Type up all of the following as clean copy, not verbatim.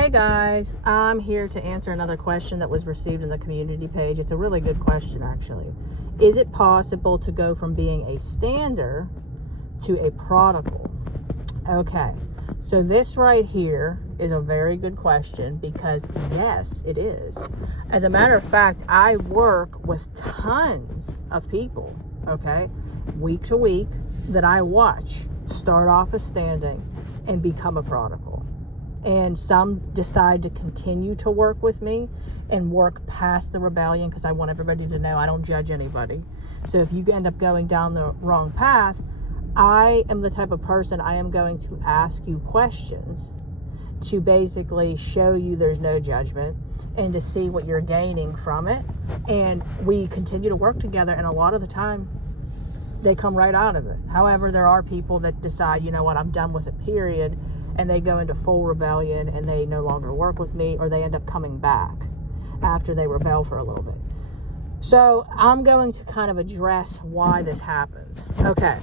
Hey guys, I'm here to answer another question that was received in the community page. It's a really good question, actually. Is it possible to go from being a stander to a prodigal? Okay, so this right here is a very good question because yes, it is. As a matter of fact, I work with tons of people, okay, week to week, that I watch start off as standing and become a prodigal. And some decide to continue to work with me and work past the rebellion, because I want everybody to know I don't judge anybody. So if you end up going down the wrong path, I am the type of person, I am going to ask you questions to basically show you there's no judgment and to see what you're gaining from it. And we continue to work together, and a lot of the time they come right out of it. However, there are people that decide, you know what, I'm done with it, period, and they go into full rebellion and they no longer work with me, or they end up coming back after they rebel for a little bit. So I'm going to kind of address why this happens. Okay.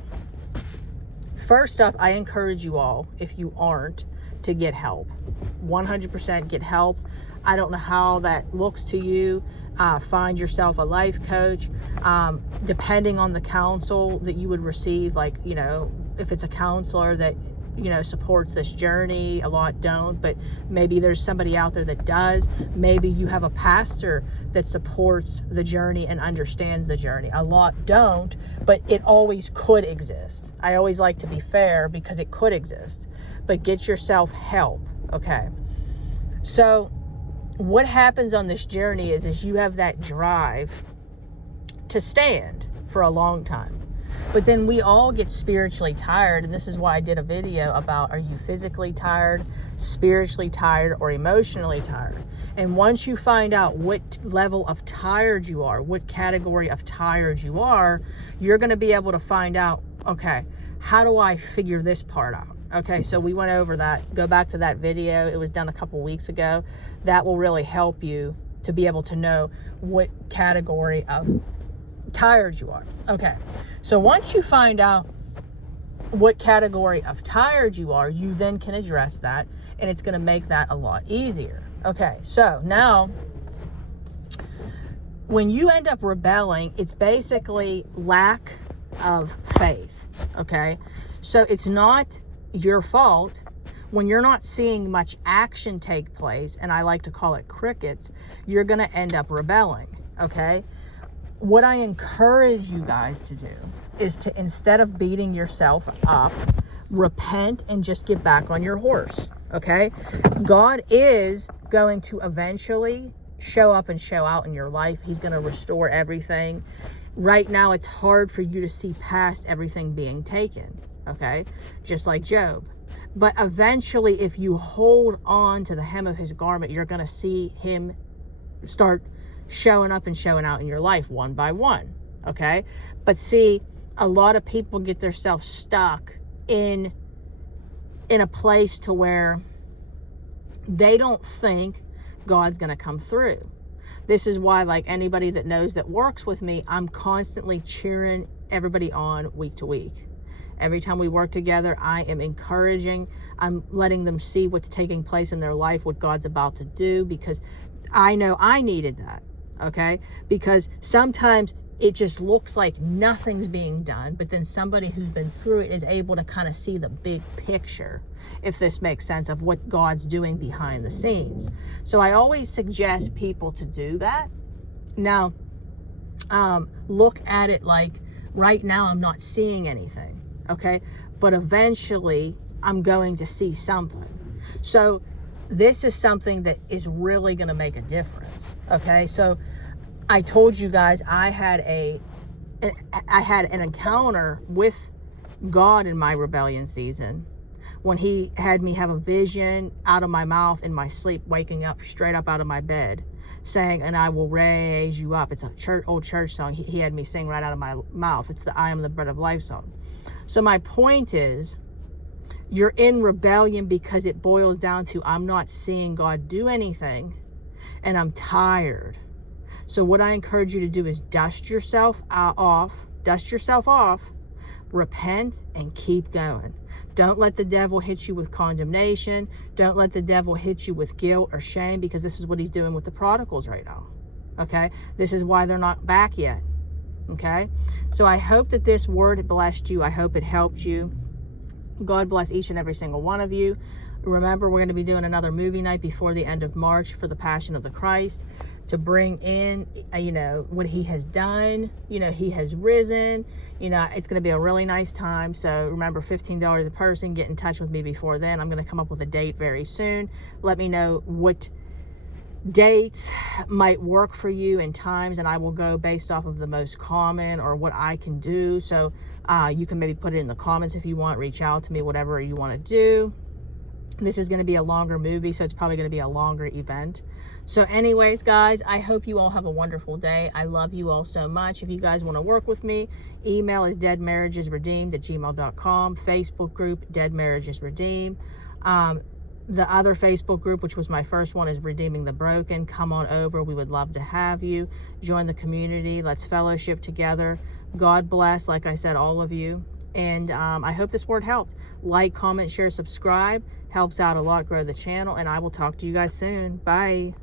First off, I encourage you all, if you aren't, to get help. 100% get help. I don't know how that looks to you. Find yourself a life coach. Depending on the counsel that you would receive, like, you know, if it's a counselor that, you know, supports this journey, a lot don't, but maybe there's somebody out there that does. Maybe you have a pastor that supports the journey and understands the journey. A lot don't, but it always could exist. I always like to be fair because it could exist, but get yourself help. Okay. So what happens on this journey is you have that drive to stand for a long time. But then we all get spiritually tired, and this is why I did a video about, are you physically tired, spiritually tired, or emotionally tired? And once you find out what level of tired you are, what category of tired you are, you're going to be able to find out, okay, how do I figure this part out? Okay, so we went over that. Go back to that video. It was done a couple weeks ago. That will really help you to be able to know what category of tired you are. Okay, so once you find out what category of tired you are, you then can address that, and it's going to make that a lot easier. Okay, so now when you end up rebelling, it's basically lack of faith. Okay, so it's not your fault when you're not seeing much action take place, and I like to call it crickets. You're going to end up rebelling. Okay, what I encourage you guys to do is to, instead of beating yourself up, repent and just get back on your horse. Okay, God is going to eventually show up and show out in your life. He's going to restore everything. Right now it's hard for you to see past everything being taken. Okay, just like Job. But eventually, if you hold on to the hem of his garment, you're going to see him start showing up and showing out in your life one by one. Okay, but see, a lot of people get themselves stuck in a place to where they don't think God's going to come through. This is why, like anybody that knows that works with me, I'm constantly cheering everybody on week to week. Every time we work together, I am encouraging. I'm letting them see what's taking place in their life, what God's about to do, because I know I needed that. Okay, because sometimes it just looks like nothing's being done, but then somebody who's been through it is able to kind of see the big picture, if this makes sense, of what God's doing behind the scenes. So I always suggest people to do that. Now, look at it like, right now I'm not seeing anything, okay, but eventually I'm going to see something. So this is something that is really going to make a difference. Okay, so I told you guys I had an encounter with God in my rebellion season, when he had me have a vision out of my mouth in my sleep, waking up straight up out of my bed, saying, "And I will raise you up." It's a old church song. He had me sing right out of my mouth. It's the "I am the bread of life" song. So my point is, you're in rebellion because it boils down to, I'm not seeing God do anything, and I'm tired. So what I encourage you to do is dust yourself off, Repent and keep going. Don't let the devil hit you with condemnation. Don't let the devil hit you with guilt or shame, because this is what he's doing with the prodigals right now. Okay? This is why they're not back yet. Okay? So I hope that this word blessed you. I hope it helped you. God bless each and every single one of you. Remember, we're going to be doing another movie night before the end of March for the Passion of the Christ, to bring in, what he has done. He has risen. It's going to be a really nice time. So remember, $15 a person. Get in touch with me before then. I'm going to come up with a date very soon. Let me know what dates might work for you and times, and I will go based off of the most common or what I can do. So you can maybe put it in the comments if you want. Reach out to me, whatever you want to do. This is going to be a longer movie, so it's probably going to be a longer event. So anyways, guys, I hope you all have a wonderful day. I love you all so much. If you guys want to work with me, email is deadmarriagesredeemed@gmail.com. Facebook group, Dead Marriages Redeemed. The other Facebook group, which was my first one, is Redeeming the Broken. Come on over. We would love to have you. Join the community. Let's fellowship together. God bless, like I said, all of you. And I hope this word helped. Like, comment, share, subscribe. Helps out a lot. Grow the channel. And I will talk to you guys soon. Bye.